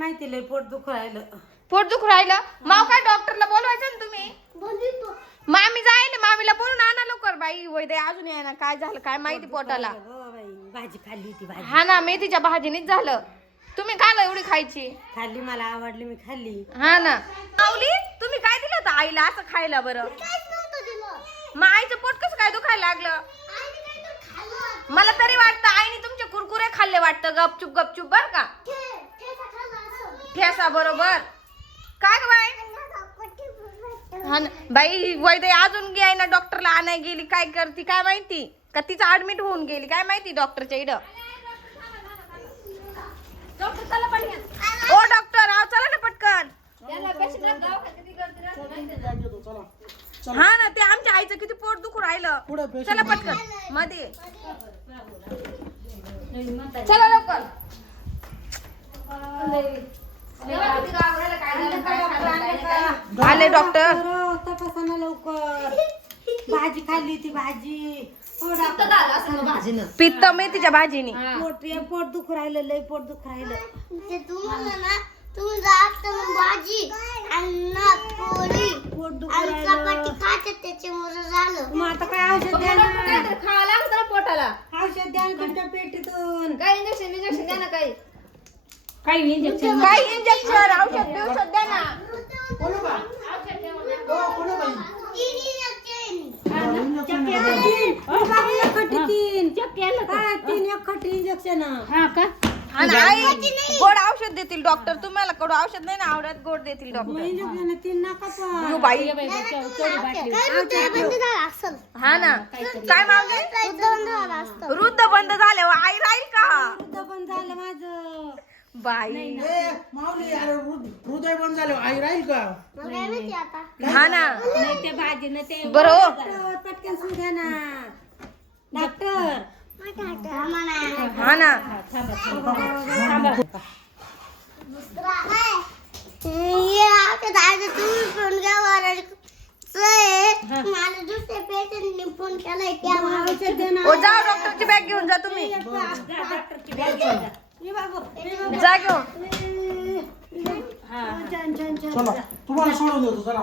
माहिती लय पोट दुखू राहिलं. पोट दुखू राहिलं? माव काय डॉक्टरला बोलवायचं ना तुम्ही? मामी जाईल, मामीला बोलून आणा लवकर. बाई वैदे अजून आहे ना, काय झालं काय माहिती पोटाला. भाजी खाल्ली होती भाजी. हा ना, मेथीच्या भाजीनीच झालं. तुम्ही खाला एवढी खायची? खाल्ली, मला आवडली, मी खाल्ली. हा ना. माऊली तुम्ही काय दिलं होतं आईला असं खायला बरं? मग आईचं पोट कसं काय दुखायला लागलं? मला तरी वाटतं आईने तुमचे कुरकुरे खाल्ले वाटतं, गपचूप गपचूप बर का. ठेसा बरोबर. काय ग बाई? हा ना बाई वैदे अजून गे ना, डॉक्टरला आणाय गेली, काय करती काय माहिती, का तिचं ऍडमिट होऊन गेली काय माहिती डॉक्टरच्या इकडं. ओ डॉक्टर आव चला ना पटकन. हा ना, ते आमच्या आईचं किती पोट दुखू राहिलं. चला पटकन मध्ये चला लवकर. आले डॉक्टर. तपासा लवकर. भाजी खाल्ली ती भाजी. पित्त मेथीच्या भाजीनी पोट दुखू राहिलं, लय पोट दुखू राहिलं. तुम्ही भाजी आणि पोळी पोट दुखू आणि राहिलं. चपाती खाते त्याच्यामुळे झालं. मग आता काय औषध द्या ना. खावा लागत ना पोटाला. औषध द्या ना तुमच्या पेटीतून. काय इंजेक्शन द्या ना. काही काही इंजेक्शन, काही इंजेक्शन औषध बिवषध द्या ना. आणि आई गोड औषध देतील डॉक्टर. तुम्हाला कडू औषध नाही ना आवडत, गोड देतील डॉक्टर. इंजेक्शन 3 नका पण. यो बाई हा ना. काय मागले? वृद्ध बंद झाले आई राहील का? वृद्ध पण झालं माझं. बाई माऊली अरे हृदय बंद झालं, आई राहील का? हा ना ते भाजी न ते बरं. पटकन सुरू द्या ना डॉक्टर. हा ना मला दुसऱ्या पेशंटने फोन केलाय त्यामुळे औषध द्या ना. ओ जा डॉक्टरची बॅग घेऊन जा तुम्ही. डॉक्टरची बॅग घेऊन जा. ये बाबू, ये बाबू. जा घेऊन. छान छान छान. चला तुम्हाला सोडून देतो चला.